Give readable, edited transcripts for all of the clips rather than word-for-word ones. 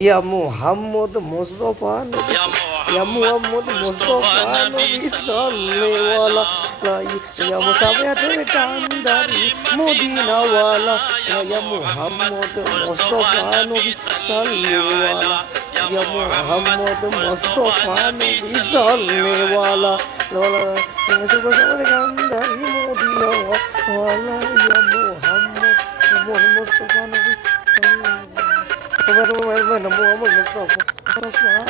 ইয়া মুহাম্মদ মুস্তাফা নবী ইয়া মুহাম্মদ মুস্তাফা নবী সাল্লাল্লাহু আলাইহি ইয়া মুসাফিয়াতুল কান্দারি মদিনাওয়ালা ইয়া মুহাম্মদ মুস্তাফা নবী সাল্লাল্লাহু আলাইহি ইয়া মুহাম্মদ মুস্তাফা নবী সাল্লাল্লাহু আলাইহি ইয়া মুসাফিয়াতুল কান্দারি মদিনাওয়ালা ইয়া মুহাম্মদ মুস্তাফা নবী সাল্লাল্লাহু Muhammad Mustafa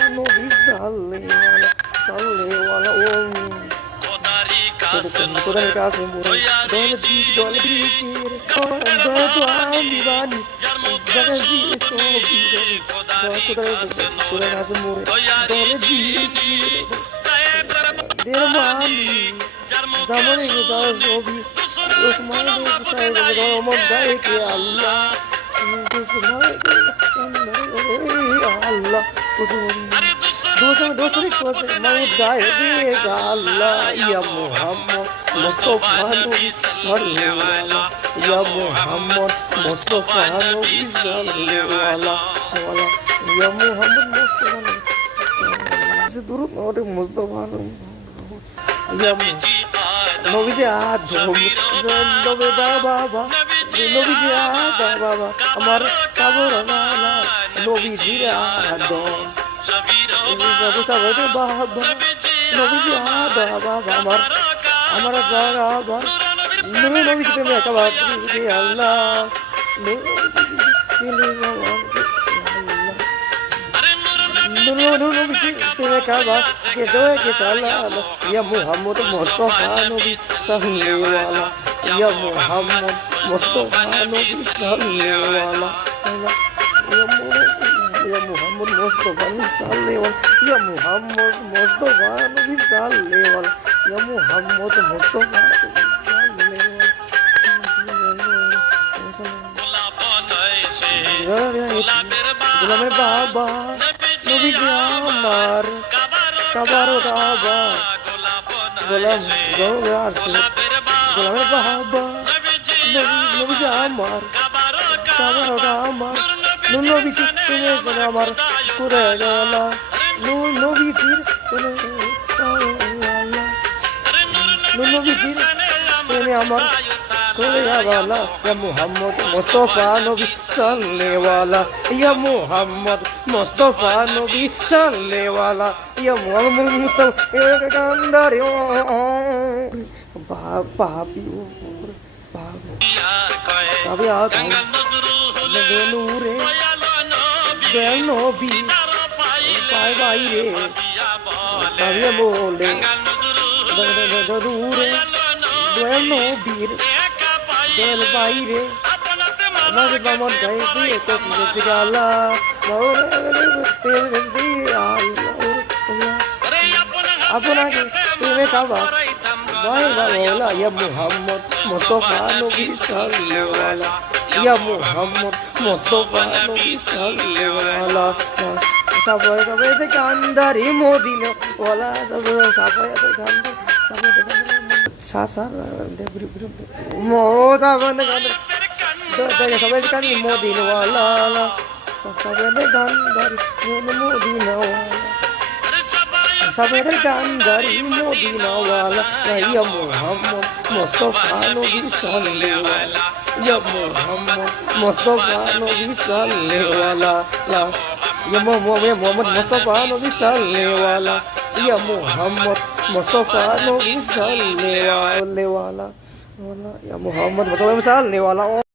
Nabi Khudai Kasim Burai Dol Dikir Dol Diwani Jagaji Sobi Khudai Kasim Burai Dol Dikir Dirmani Zamani Khudai Sobi Usman Khudai Rahman Dai Ke Allah Allah दूसरी कोस मौत गाए देगा अल्लाह या मोहम्मद मुस्तफा नबी सल्लल्लाहु अलैहि या मोहम्मद मुस्तफा नबी सल्लल्लाहु अलैहि या मोहम्मद मुस्तफा से दूर और मुस्तफा या नबी से हाथ नबी बाबा नबी से हाथ बाबा আমার কাবর নালা নবী জিরা দো বাবু সাহেব বাবা নবী জিরা বাবা আমার জায়গা বাবা নবী से मैं का बात की अल्लाह नबी से मैं का बात के दो के सलाम या मोहम्मद मुस्तफा नबी सल्लल्लाहु अलैहि या मोहम्मद मुस्तफा नबी सल्लल्लाहु अलैहि या मोहम्मद मुस्तफा सल्लल्लाहु अलैहि या मोहम्मद मुस्तफा नबी सल्लल्लाहु अलैहि या मोहम्मद मुस्तफा গোলামের বাবা নবী যে আমার কাবার কাবা গোলাম গোলামের বাবা নবী যে আমার কাবার আমার নবী তুমি আমার করে গেল নবীজির নবীজির তুমি আমার করে গেল ইয়া মুহাম্মদ মুস্তাফা নবী সাল্লাল্লাহু আলাইহি ইয়া মুহাম্মদ মুস্তাফা নবী সাল্লাল্লাহু আলাইহি ইয়া মুহাম্মদ মুস্তাফা কান্দারি পাপি পাপি আ নূরে নবী পায় বাইরে তবে বলে দূরে নবীর দল বাইরে আমার বামন গায়ে দিয়ে তো গালা আপনাকে তুমি খাবা বলা ইয়া মুহাম্মদ মুস্তাফা নবী সাল্লাল্লাহু আলাইহি ইয়া মুহাম্মদ মুস্তাফা নবী সাল্লাল্লাহু আলাইহি সাফায়ে সাফায়ে কান্দারি মদিনা ওয়ালা সাফায়ে কান্দারি সাফায়ে সাসার দেবরি মোতা বন্ধ কান্দারি সবাই কান্দারি মদিনা ওয়ালা সাফায়ে কান্দারি মদিনা ওয়ালা সাফায়ে কান্দারি মদিনা ওয়ালা ইয়া মুহাম্মদ মুস্তাফা নবী সাল্লাল্লাহু আলাইহি ইয়া মুহাম্মদ মুস্তাফা নবী সাল্লাল্লাহু আলাইহি ya Muhammad Mustafa Nabi sallallahu alaihi ya Muhammad Mustafa Nabi sallallahu alaihi ya Muhammad Mustafa sallallahu alaihi